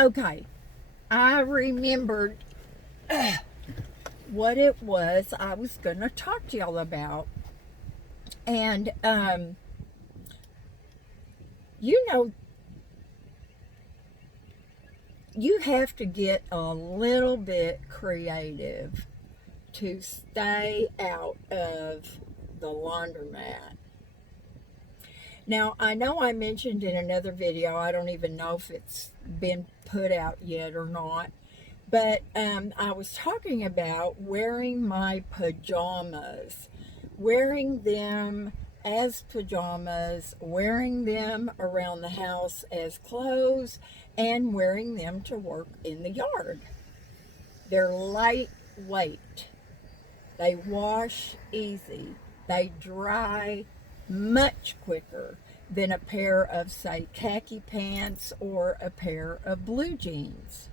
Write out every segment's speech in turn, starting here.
Okay, I remembered what it was I was going to talk to y'all about. And, you know, you have to get a little bit creative to stay out of the laundromat. Now, I know I mentioned in another video, I don't even know if it's been put out yet or not, but I was talking about wearing my pajamas, wearing them as pajamas, wearing them around the house as clothes, and wearing them to work in the yard. They're lightweight. They wash easy. They dry much quicker than a pair of, say, khaki pants or a pair of blue jeans.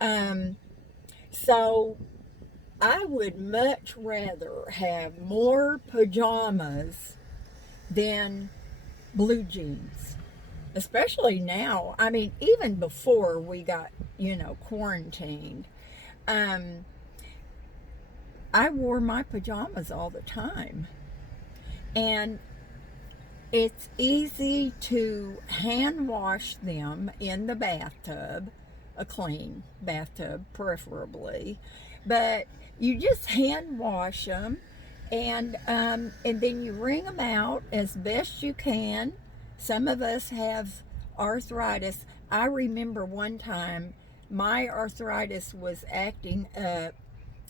Um, so I would much rather have more pajamas than blue jeans, especially now. I mean, even before we got, quarantined, um, I wore my pajamas all the time. And it's easy to hand wash them in the bathtub, a clean bathtub preferably, but you just hand wash them, and then you wring them out as best you can. Some of us have arthritis. I remember one time my arthritis was acting up.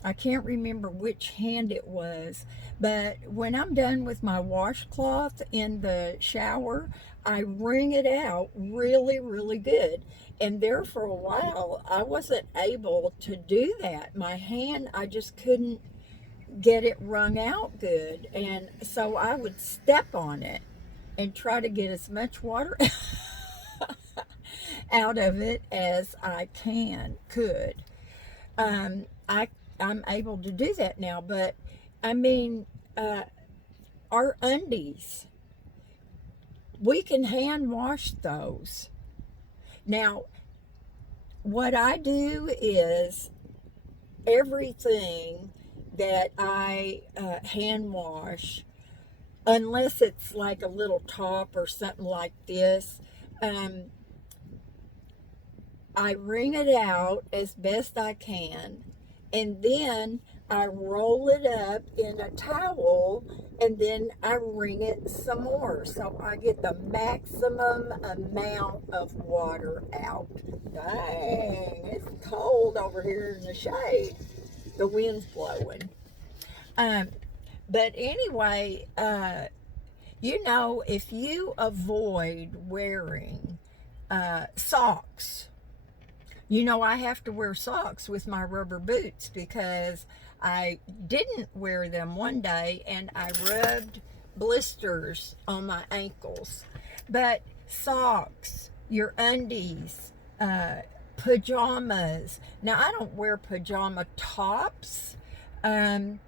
I can't remember which hand it was, but when I'm done with my washcloth in the shower, I wring it out really, really good. And there for a while, I wasn't able to do that. My hand, I just couldn't get it wrung out good. And so I would step on it and try to get as much water out of it as I could. Um, I I'm able to do that now, but I mean, uh, our undies, we can hand wash those. Now, what I do is everything that I hand wash, unless it's like a little top or something like this, um, I wring it out as best I can, and then I roll it up in a towel, and then I wring it some more so I get the maximum amount of water out. Dang, it's cold over here in the shade. The wind's blowing. Um, but anyway, if you avoid wearing socks, I have to wear socks with my rubber boots because I didn't wear them one day and I rubbed blisters on my ankles. But socks, your undies, pajamas. Now, I don't wear pajama tops. Um,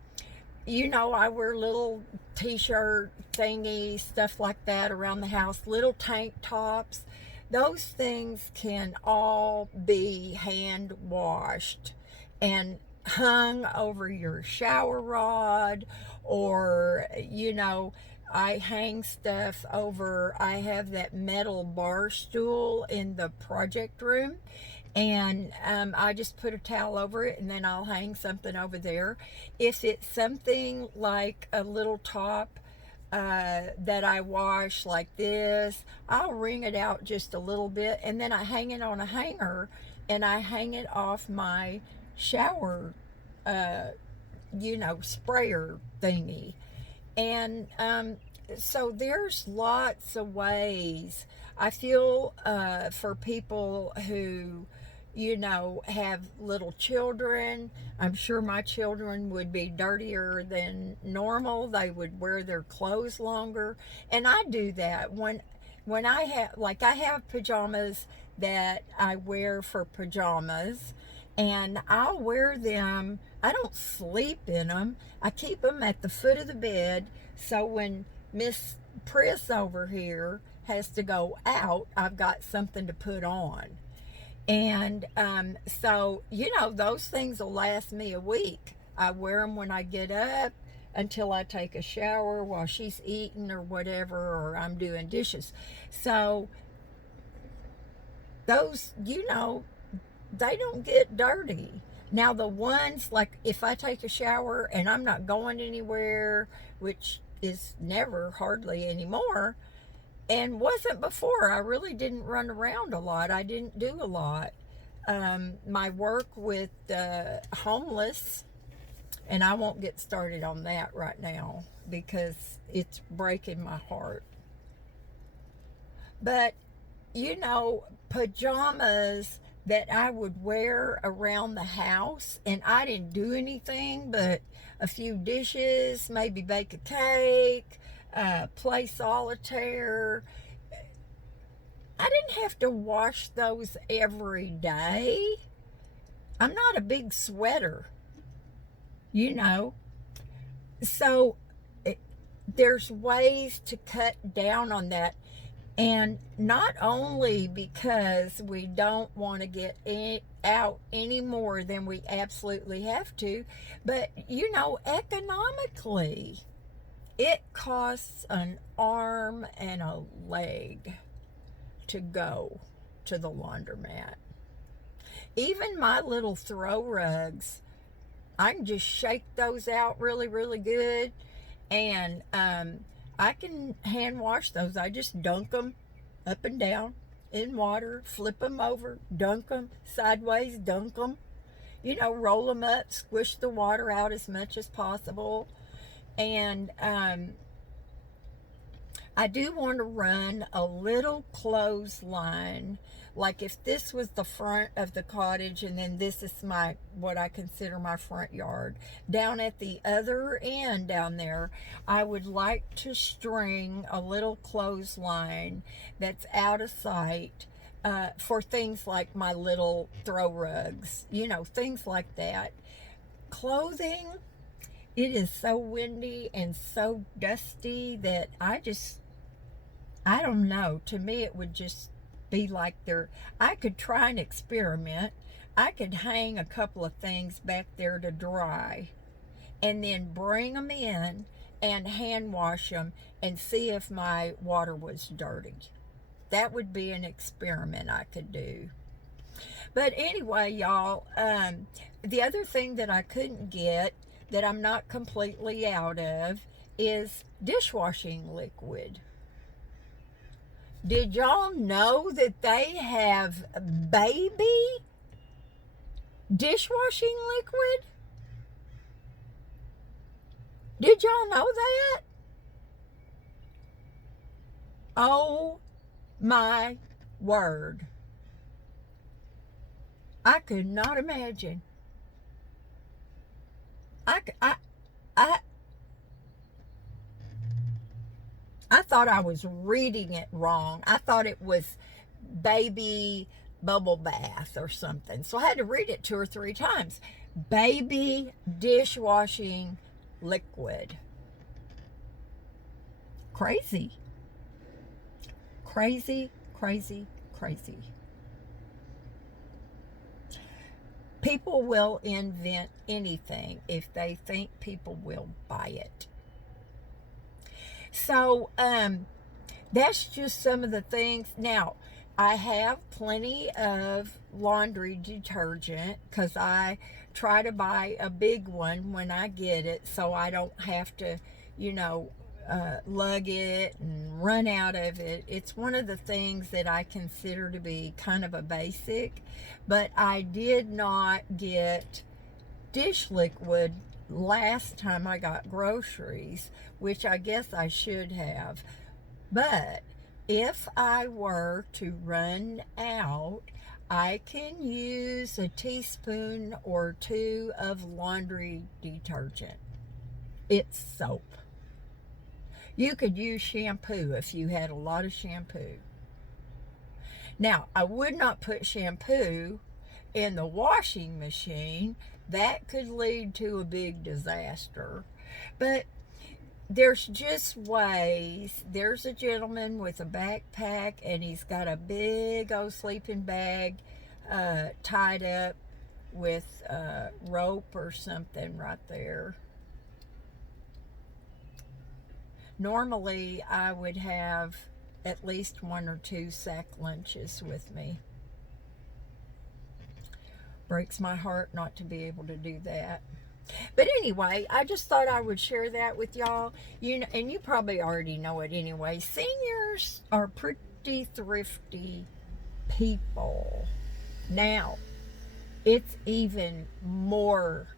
I wear little t-shirt thingy, stuff like that around the house, little tank tops. Those things can all be hand washed and hung over your shower rod, or I hang stuff over. I have that metal bar stool in the project room, and I just put a towel over it, and then I'll hang something over there. If it's something like a little top that I wash like this, I'll wring it out just a little bit, and then I hang it on a hanger, and I hang it off my shower, sprayer thingy. And so there's lots of ways. I feel for people who, have little children. I'm sure my children would be dirtier than normal. They would wear their clothes longer. And I do that when I have pajamas that I wear for pajamas, and I'll wear them. I don't sleep in them. I keep them at the foot of the bed, so when Miss Priss over here has to go out, I've got something to put on. And so, those things will last me a week. I wear them when I get up until I take a shower while she's eating or whatever, or I'm doing dishes. So, those, they don't get dirty. Now, the ones like if I take a shower and I'm not going anywhere, which is never hardly anymore, and wasn't before. I really didn't run around a lot. I didn't do a lot. My work with homeless, and I won't get started on that right now because it's breaking my heart. But, pajamas that I would wear around the house, and I didn't do anything but a few dishes, maybe bake a cake, play solitaire. I didn't have to wash those every day. I'm not a big sweater, you know. So it, there's ways to cut down on that. And not only because we don't want to get out any more than we absolutely have to, but, economically, it costs an arm and a leg to go to the laundromat. Even my little throw rugs, I can just shake those out really, really good, and I can hand wash those. I just dunk them up and down in water, flip them over, dunk them sideways, dunk them, roll them up, squish the water out as much as possible. And I do want to run a little clothesline. Like if this was the front of the cottage and then this is what I consider my front yard. Down at the other end down there, I would like to string a little clothesline that's out of sight for things like my little throw rugs, things like that. Clothing, it is so windy and so dusty that I don't know. To me, it would just be like I could try an experiment. I could hang a couple of things back there to dry and then bring them in and hand wash them and see if my water was dirty. That would be an experiment I could do. But anyway, y'all, the other thing that I couldn't get that I'm not completely out of is dishwashing liquid. Did y'all know that they have baby dishwashing liquid? Did y'all know that? Oh my word. I could not imagine. I, I thought I was reading it wrong. I thought it was baby bubble bath or something. So I had to read it 2 or 3 times. Baby dishwashing liquid. Crazy. Crazy, crazy, crazy. People will invent anything if they think people will buy it. So that's just some of the things. Now, I have plenty of laundry detergent because I try to buy a big one when I get it so I don't have to, lug it and run out of it. It's one of the things that I consider to be kind of a basic, but I did not get dish liquid last time I got groceries, which I guess I should have. But if I were to run out, I can use a teaspoon or 2 of laundry detergent. It's soap. You could use shampoo if you had a lot of shampoo. Now, I would not put shampoo in the washing machine. That could lead to a big disaster. But there's just ways. There's a gentleman with a backpack and he's got a big old sleeping bag tied up with rope or something right there. Normally, I would have at least 1 or 2 sack lunches with me. Breaks my heart not to be able to do that. But anyway, I just thought I would share that with y'all. You know, and you probably already know it anyway. Seniors are pretty thrifty people. Now, it's even more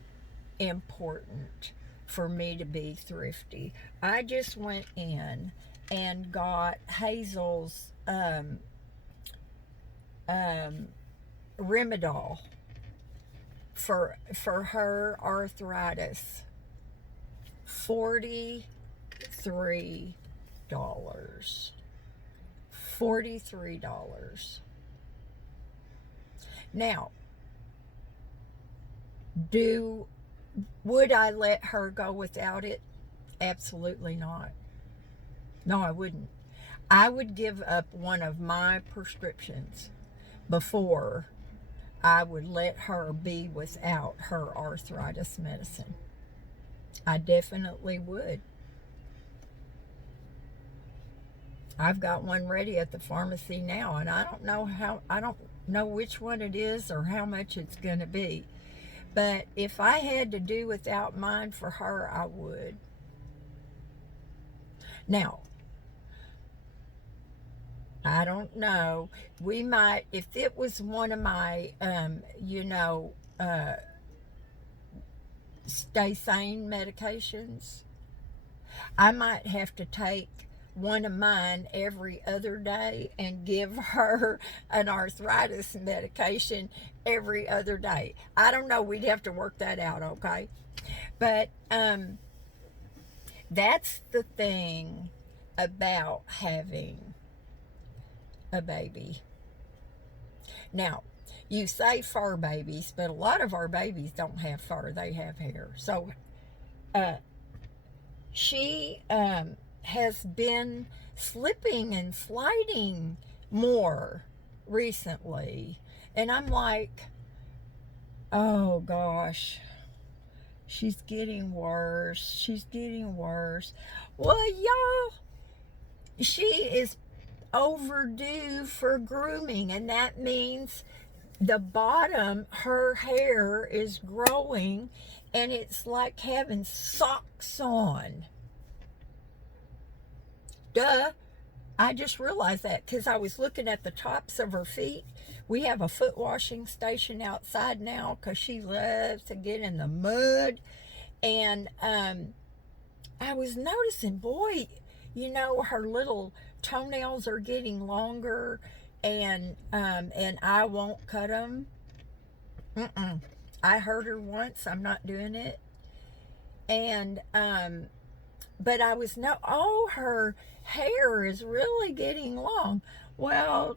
important for me to be thrifty. I just went in and got Hazel's Rimadol for her arthritis. $43. $43. Now, would I let her go without it? Absolutely not. No, I wouldn't. I would give up one of my prescriptions before I would let her be without her arthritis medicine. I definitely would. I've got one ready at the pharmacy now, and I don't know which one it is or how much it's going to be. But if I had to do without mine for her, I would. Now, I don't know. We might, if it was one of my, stay sane medications, I might have to take one of mine every other day and give her an arthritis medication every other day. I don't know. We'd have to work that out, okay? But that's the thing about having a baby. Now, you say fur babies, but a lot of our babies don't have fur. They have hair. So she has been slipping and sliding more recently. And I'm like, oh gosh, she's getting worse. She's getting worse. Well, y'all, she is overdue for grooming, and that means the bottom, her hair is growing, and it's like having socks on. Duh. I just realized that because I was looking at the tops of her feet. We have a foot washing station outside now because she loves to get in the mud. And I was noticing, boy, her little toenails are getting longer, and I won't cut them. I heard her once. I'm not doing it. And but I was her hair is really getting long. Well,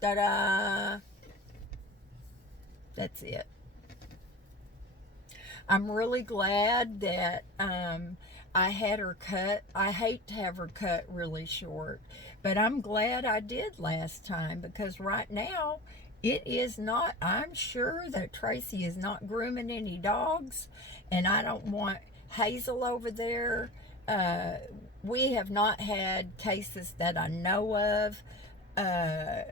ta-da! That's it. I'm really glad that I had her cut. I hate to have her cut really short, but I'm glad I did last time, because right now it is not, I'm sure that Tracy is not grooming any dogs, and I don't want Hazel over there. We have not had cases that I know of a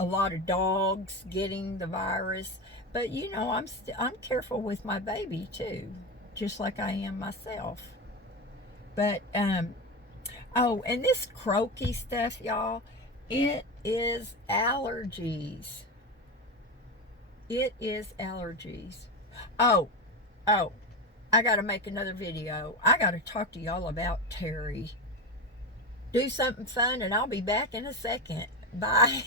lot of dogs getting the virus. But I'm careful with my baby too, just like I am myself. But and this croaky stuff, y'all, it is allergies. It is allergies. Oh, I got to make another video. I got to talk to y'all about Terry. Do something fun, and I'll be back in a second. Bye.